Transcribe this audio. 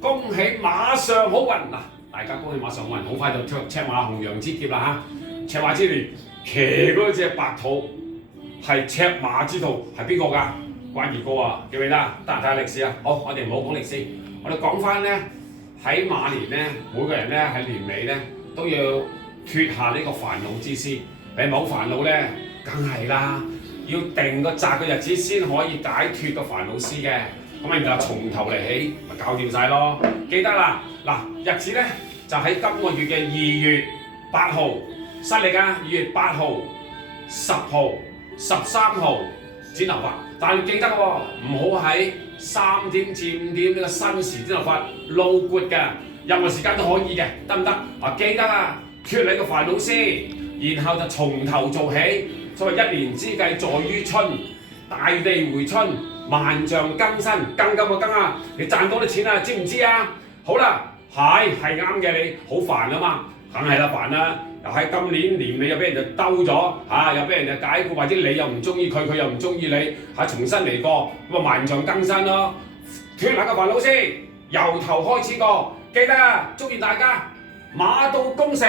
恭喜馬上好運嗱！大家恭喜馬上好運，好快就赤馬紅羊之劫啦嚇！赤馬之年騎嗰隻白兔係赤馬之兔，係邊個㗎？關二哥啊，記唔記得？得閒睇下歷史啊！好，我哋唔好講歷史，我哋講翻咧喺馬年咧，每個人咧喺年尾咧都要脱下呢個煩惱之絲。你冇煩惱咧，梗係啦，要定個擇嘅日子先可以解脱個煩惱絲嘅。咁然後從頭嚟起，咪搞掂晒咯。記得啦，嗱日子咧就喺今個月嘅2月8號，犀利㗎！2月8號、10號、13號剪頭髮，但係記得喎，唔好喺3點至5點呢個新時剪頭髮撈闊嘅，任何時間都可以嘅，得唔得？啊記得啊，脱你個煩惱絲，然後就從頭做起。所謂一年之計在於春，大地回春。萬象更新，更咁啊更啊！你賺多啲錢啊，知唔知啊？好啦，係啱嘅，你好煩啊嘛，梗係啦煩啦，又喺今年年尾又俾人就兜咗嚇，又俾人就解僱，或者你又唔中意佢，佢又唔中意你，重新嚟過，咁啊萬象更新咯，脱下個煩惱先，由頭開始過，記得啊！祝願大家馬到功成。